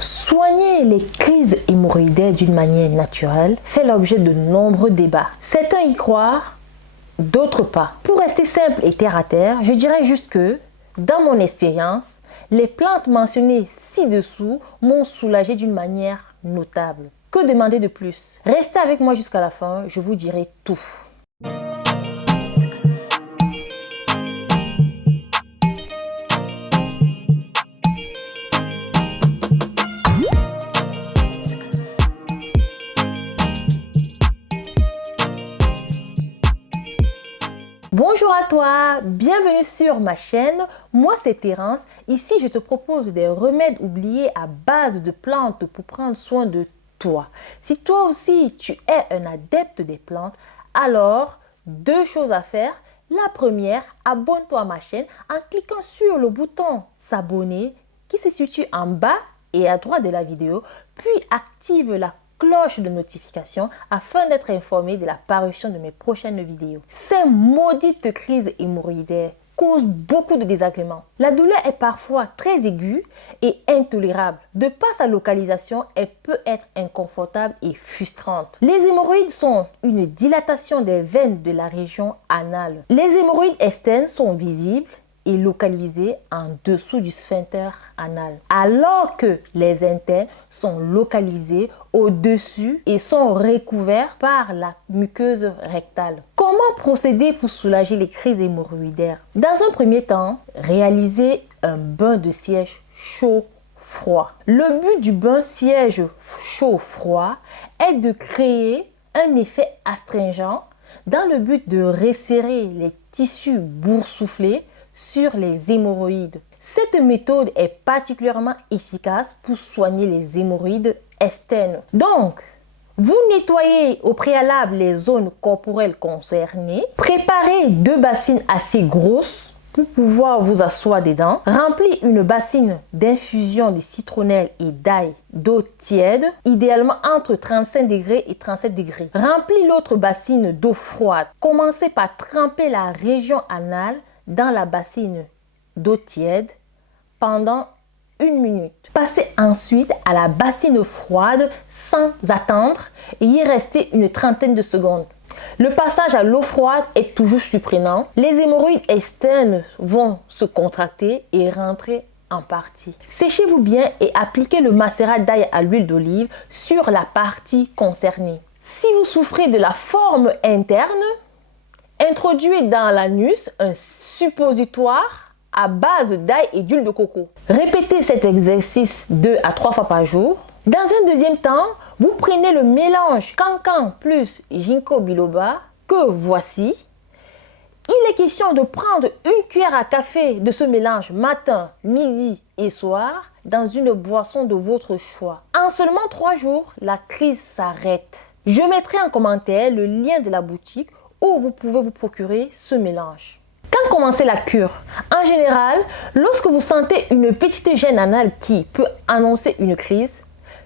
Soigner les crises hémorroïdaires d'une manière naturelle fait l'objet de nombreux débats. Certains y croient, d'autres pas. Pour rester simple et terre à terre, je dirais juste que, dans mon expérience, les plantes mentionnées ci-dessous m'ont soulagé d'une manière notable. Que demander de plus? Restez avec moi jusqu'à la fin, je vous dirai tout. Bonjour à toi, bienvenue sur ma chaîne, moi c'est Terence. Ici je te propose des remèdes oubliés à base de plantes pour prendre soin de toi. Si toi aussi tu es un adepte des plantes, alors deux choses à faire. La première, abonne-toi à ma chaîne en cliquant sur le bouton s'abonner qui se situe en bas et à droite de la vidéo, puis active la cloche de notification afin d'être informé de la parution de mes prochaines vidéos. Ces maudites crises hémorroïdaires causent beaucoup de désagréments. La douleur est parfois très aiguë et intolérable. De par sa localisation, elle peut être inconfortable et frustrante. Les hémorroïdes sont une dilatation des veines de la région anale. Les hémorroïdes externes sont visibles et localisés en dessous du sphincter anal, alors que les internes sont localisés au-dessus et sont recouverts par la muqueuse rectale. Comment procéder pour soulager les crises hémorroïdaires? Dans un premier temps, réalisez un bain de siège chaud-froid. Le but du bain siège chaud-froid est de créer un effet astringent dans le but de resserrer les tissus boursouflés sur les hémorroïdes. Cette méthode est particulièrement efficace pour soigner les hémorroïdes externes. Donc, vous nettoyez au préalable les zones corporelles concernées. Préparez deux bassines assez grosses pour pouvoir vous asseoir dedans. Remplis une bassine d'infusion de citronnelle et d'ail d'eau tiède, idéalement entre 35 degrés et 37 degrés. Remplis l'autre bassine d'eau froide. Commencez par tremper la région anale dans la bassine d'eau tiède pendant 1 minute. Passez ensuite à la bassine froide sans attendre et y rester une trentaine de secondes. Le passage à l'eau froide est toujours surprenant. Les hémorroïdes externes vont se contracter et rentrer en partie. Séchez-vous bien et appliquez le macérat d'ail à l'huile d'olive sur la partie concernée. Si vous souffrez de la forme interne, introduisez dans l'anus un suppositoire à base d'ail et d'huile de coco. Répétez cet exercice 2 à 3 fois par jour. Dans un deuxième temps, vous prenez le mélange cancan plus ginkgo biloba que voici. Il est question de prendre une cuillère à café de ce mélange matin, midi et soir dans une boisson de votre choix. En seulement 3 jours, la crise s'arrête. Je mettrai en commentaire le lien de la boutique où vous pouvez vous procurer ce mélange. Quand commencer la cure? En général, lorsque vous sentez une petite gêne anale qui peut annoncer une crise,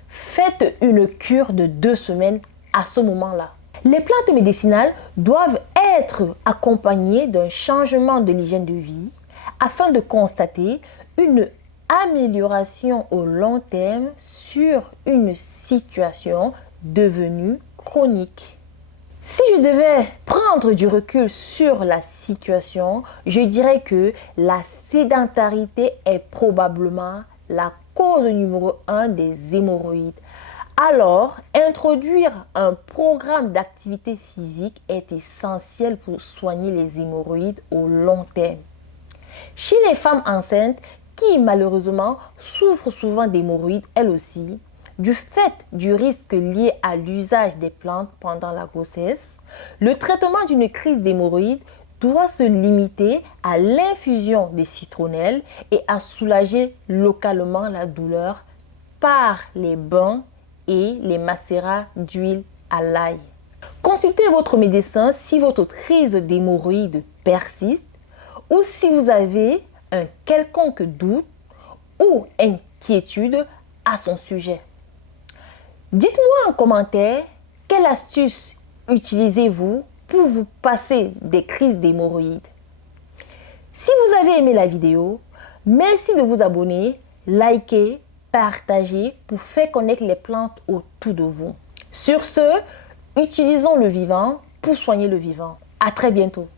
faites une cure de 2 semaines à ce moment-là. Les plantes médicinales doivent être accompagnées d'un changement de l'hygiène de vie afin de constater une amélioration au long terme sur une situation devenue chronique. Si je devais prendre du recul sur la situation, je dirais que la sédentarité est probablement la cause numéro 1 des hémorroïdes. Alors, introduire un programme d'activité physique est essentiel pour soigner les hémorroïdes au long terme. Chez les femmes enceintes qui malheureusement souffrent souvent d'hémorroïdes elles aussi, du fait du risque lié à l'usage des plantes pendant la grossesse, le traitement d'une crise d'hémorroïdes doit se limiter à l'infusion de citronnelle et à soulager localement la douleur par les bains et les macérats d'huile à l'ail. Consultez votre médecin si votre crise d'hémorroïdes persiste ou si vous avez un quelconque doute ou inquiétude à son sujet. Dites-moi en commentaire quelle astuce utilisez-vous pour vous passer des crises d'hémorroïdes. Si vous avez aimé la vidéo, merci de vous abonner, liker, partager pour faire connaître les plantes autour de vous. Sur ce, utilisons le vivant pour soigner le vivant. À très bientôt.